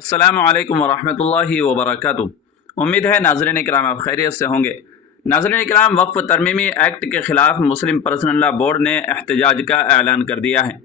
अस्सलाम वालेकुम वरहमतुल्लाहि वबरकातुहू। उम्मीद है नाज़रीन इकराम आप खैरियत से होंगे। नाज़रीन इकराम, वक्फ तरमीमी एक्ट के ख़िलाफ़ मुस्लिम पर्सनल लॉ बोर्ड ने एहतजाज का ऐलान कर दिया है।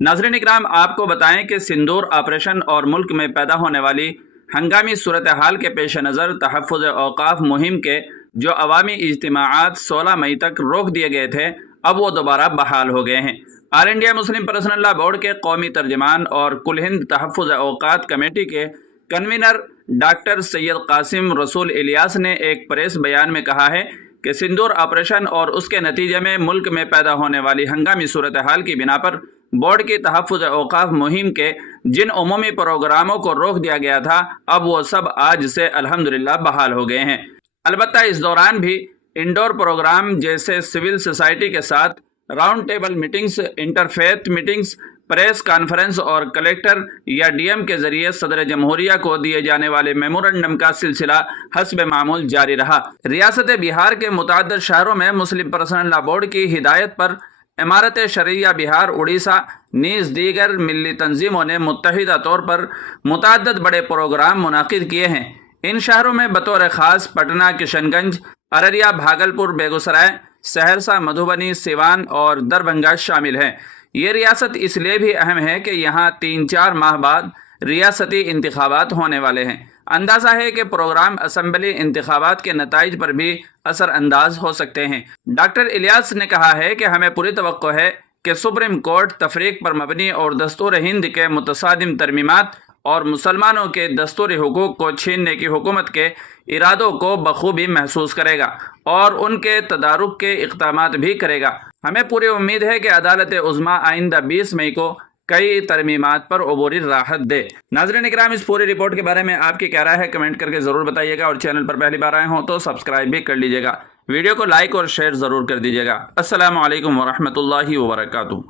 नाज़रीन इकराम, आपको बताएं कि सिंदूर ऑपरेशन और मुल्क में पैदा होने वाली हंगामी सूरत हाल के पेश नज़र तहफ़्फ़ुज़ औक़ाफ़ मुहिम के जो अवामी इज्तिमाआत 16 मई तक रोक दिए गए थे, अब वो दोबारा बहाल हो गए हैं। All India Muslim personal law board के कौमी तर्जमान और कुल हिंद तहफ़्फ़ुज़ औक़ात कमेटी के कन्वीनर डॉक्टर सैयद कासिम रसूल इलियास ने एक प्रेस बयान में कहा है कि सिंदूर ऑपरेशन और उसके नतीजे में मुल्क में पैदा होने वाली हंगामी सूरत हाल की बिना पर बोर्ड की तहफ़्फ़ुज़ औक़ाफ़ मुहिम के जिन उमूमी प्रोग्रामों को रोक दिया गया था, अब वो सब आज से अल्हम्दुलिल्लाह बहाल हो गए हैं। अलबत्ता इस दौरान भी इंडोर प्रोग्राम जैसे सिविल सोसाइटी के साथ round table meetings, interfaith meetings, press conference और कलेक्टर या डीएम के जरिए सदर जमहूरिया को दिए जाने वाले मेमोरेंडम का सिलसिला हस्ब मामूल जारी रहा। रियासत बिहार के मुतअद्दिद शहरों में मुस्लिम पर्सनल लॉ बोर्ड की हिदायत पर इमारत शरिया बिहार, उड़ीसा नीज़ दीगर मिली तंजीमों ने मुत्तहिदा तौर पर मुतअद्दिद बड़े प्रोग्राम मुनाकिद किए हैं। इन शहरों में बतौर ख़ास पटना, किशनगंज, अररिया, भागलपुर, बेगूसराय, सहरसा, मधुबनी, सिवान और दरभंगा शामिल हैं। ये रियासत इसलिए भी अहम है कि यहाँ 3-4 माह बाद रियासती इंतखाबात होने वाले हैं। अंदाज़ा है कि प्रोग्राम असम्बली इंतखाबात के नताइज पर भी असर अंदाज हो सकते हैं। डॉक्टर इलियास ने कहा है कि हमें पूरी तवक्को है कि सुप्रीम कोर्ट तफरीक पर मबनी और दस्तूर हिंद के मुतसादिम तरमीमात और मुसलमानों के दस्तूरी हुकूक को छीनने की हुकूमत के इरादों को बखूबी महसूस करेगा और उनके तदारुक के इक़दामात भी करेगा। हमें पूरी उम्मीद है कि अदालत उज़्मा आइंदा 20 मई को कई तरमीमात पर अबूरी राहत दे। नाज़रीन इकराम, इस पूरी रिपोर्ट के बारे में आपकी क्या राय है, कमेंट करके ज़रूर बताइएगा और चैनल पर पहली बार आए हों तो सब्सक्राइब भी कर लीजिएगा। वीडियो को लाइक और शेयर ज़रूर कर दीजिएगा। अस्सलामु अलैकुम वरहमतुल्लाहि वबरकातुहू।